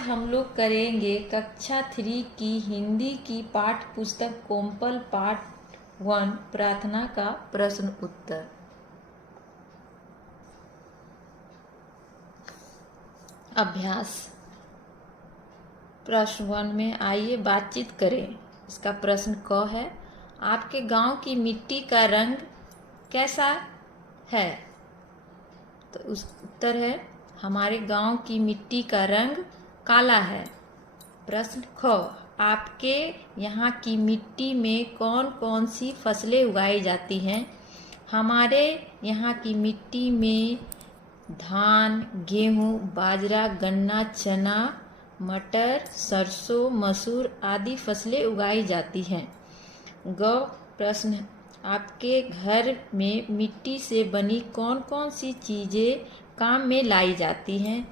हम लोग करेंगे कक्षा 3 की हिंदी की पाठ पुस्तक कोम्पल पाठ 1 प्रार्थना का प्रश्न उत्तर। अभ्यास प्रश्न 1 में आइए बातचीत करें। इसका प्रश्न क है, आपके गांव की मिट्टी का रंग कैसा है? तो उस उत्तर है, हमारे गांव की मिट्टी का रंग काला है। प्रश्न ख, आपके यहाँ की मिट्टी में कौन कौन सी फसलें उगाई जाती हैं? हमारे यहाँ की मिट्टी में धान, गेहूँ, बाजरा, गन्ना, चना, मटर, सरसों, मसूर आदि फसलें उगाई जाती हैं। ग प्रश्न, आपके घर में मिट्टी से बनी कौन कौन सी चीज़ें काम में लाई जाती हैं?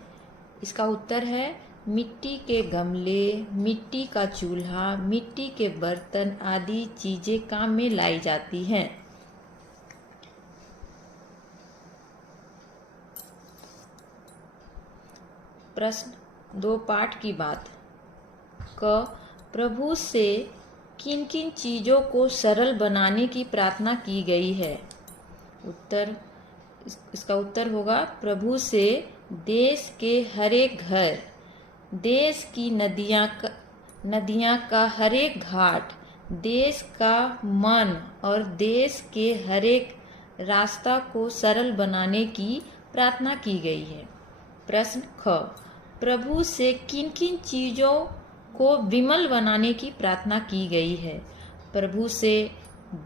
इसका उत्तर है, मिट्टी के गमले, मिट्टी का चूल्हा, मिट्टी के बर्तन आदि चीज़ें काम में लाई जाती हैं। प्रश्न 2 पाठ की बात। क, प्रभु से किन किन चीज़ों को सरल बनाने की प्रार्थना की गई है? उत्तर, इसका उत्तर होगा, प्रभु से देश के हर एक घर, देश की नदियाँ का हर एक घाट, देश का मन और देश के हर एक रास्ता को सरल बनाने की प्रार्थना की गई है। प्रश्न ख, प्रभु से किन किन चीज़ों को विमल बनाने की प्रार्थना की गई है? प्रभु से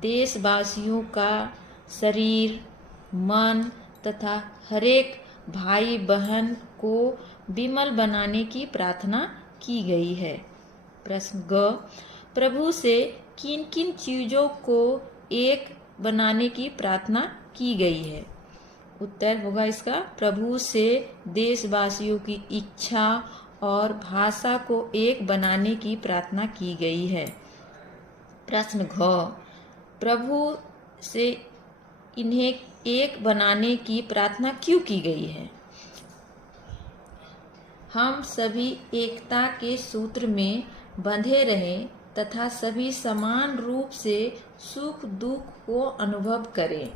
देशवासियों का शरीर, मन तथा हरेक भाई बहन को विमल बनाने की प्रार्थना की गई है। प्रश्न ग, प्रभु से किन किन चीज़ों को एक बनाने की प्रार्थना की गई है? उत्तर होगा इसका, प्रभु से देशवासियों की इच्छा और भाषा को एक बनाने की प्रार्थना की गई है। प्रश्न घ, प्रभु से इन्हें एक बनाने की प्रार्थना क्यों की गई है? हम सभी एकता के सूत्र में बंधे रहें तथा सभी समान रूप से सुख दुख को अनुभव करें।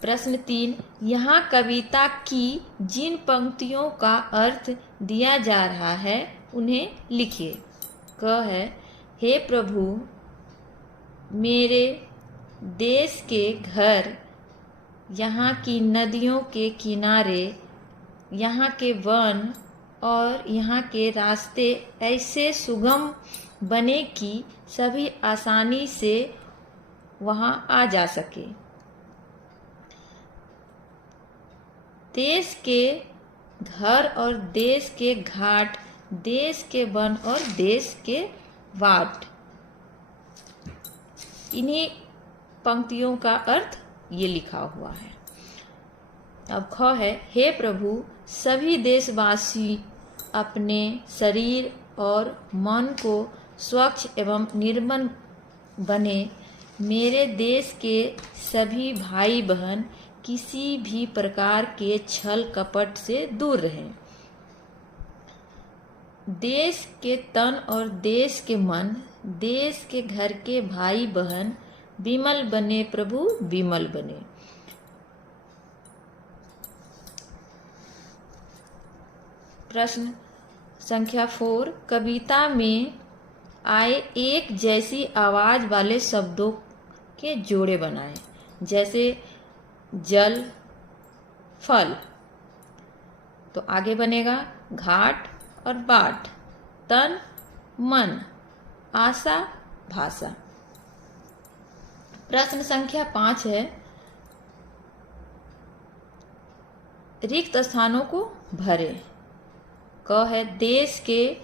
प्रश्न 3, यहाँ कविता की जिन पंक्तियों का अर्थ दिया जा रहा है उन्हें लिखिए। क है, हे प्रभु, मेरे देश के घर, यहाँ की नदियों के किनारे, यहाँ के वन और यहाँ के रास्ते ऐसे सुगम बने कि सभी आसानी से वहाँ आ जा सके। देश के घर और देश के घाट, देश के वन और देश के वाट, इन्हीं पंक्तियों का अर्थ ये लिखा हुआ है। अब ख है, हे प्रभु, सभी देशवासी अपने शरीर और मन को स्वच्छ एवं निर्मल बने। मेरे देश के सभी भाई बहन किसी भी प्रकार के छल कपट से दूर रहें। देश के तन और देश के मन, देश के घर के भाई बहन विमल बने, प्रभु विमल बने। प्रश्न संख्या 4, कविता में आए एक जैसी आवाज वाले शब्दों के जोड़े बनाएं। जैसे जल, फल, तो आगे बनेगा घाट और बाट, तन, मन, आशा, भाषा। प्रश्न संख्या 5 है, रिक्त स्थानों को भरें। क है, देश के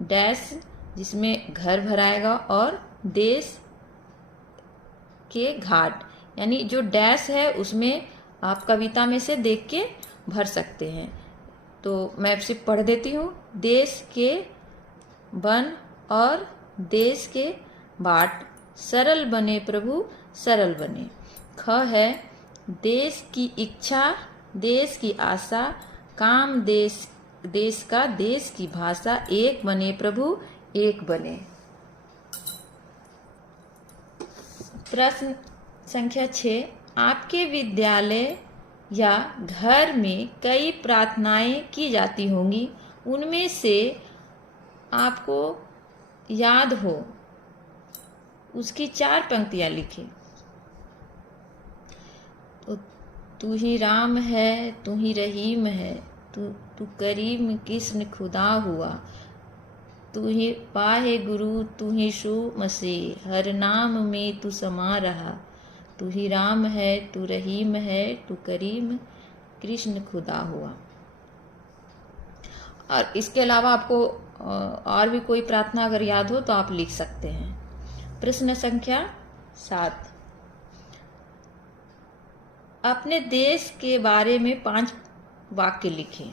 डैश, जिसमें घर भराएगा, और देश के घाट, यानी जो डैश है उसमें आप कविता में से देख के भर सकते हैं। तो मैं आपसे पढ़ देती हूँ। देश के वन और देश के बाट, सरल बने प्रभु सरल बने। ख है, देश की इच्छा देश की आशा, काम देश का, देश की भाषा, एक बने प्रभु एक बने। प्रश्न संख्या 6, आपके विद्यालय या घर में कई प्रार्थनाएं की जाती होंगी, उनमें से आपको याद हो उसकी 4 पंक्तियां लिखें। तो तू ही राम है, तू ही रहीम है, तू करीम कृष्ण खुदा हुआ, तू ही पाहे गुरु, तू ही शु मसीह, हर नाम में तू समा रहा, तू ही राम है, तू रहीम है, तू करीम कृष्ण खुदा हुआ। और इसके अलावा आपको और भी कोई प्रार्थना अगर याद हो तो आप लिख सकते हैं। प्रश्न संख्या 7, अपने देश के बारे में 5 वाक्य लिखें।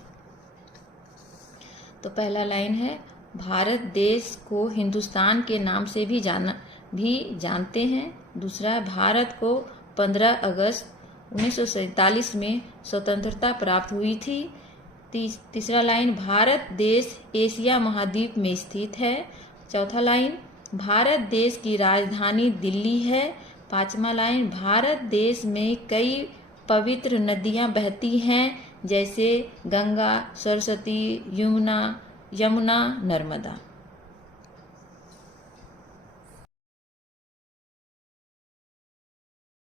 तो पहला लाइन है, भारत देश को हिंदुस्तान के नाम से भी जानते हैं। दूसरा, भारत को 15 अगस्त 1947 में स्वतंत्रता प्राप्त हुई थी। तीसरा लाइन, भारत देश एशिया महाद्वीप में स्थित है। चौथा लाइन, भारत देश की राजधानी दिल्ली है। 5वां लाइन, भारत देश में कई पवित्र नदियां बहती हैं, जैसे गंगा, सरस्वती, यमुना, नर्मदा।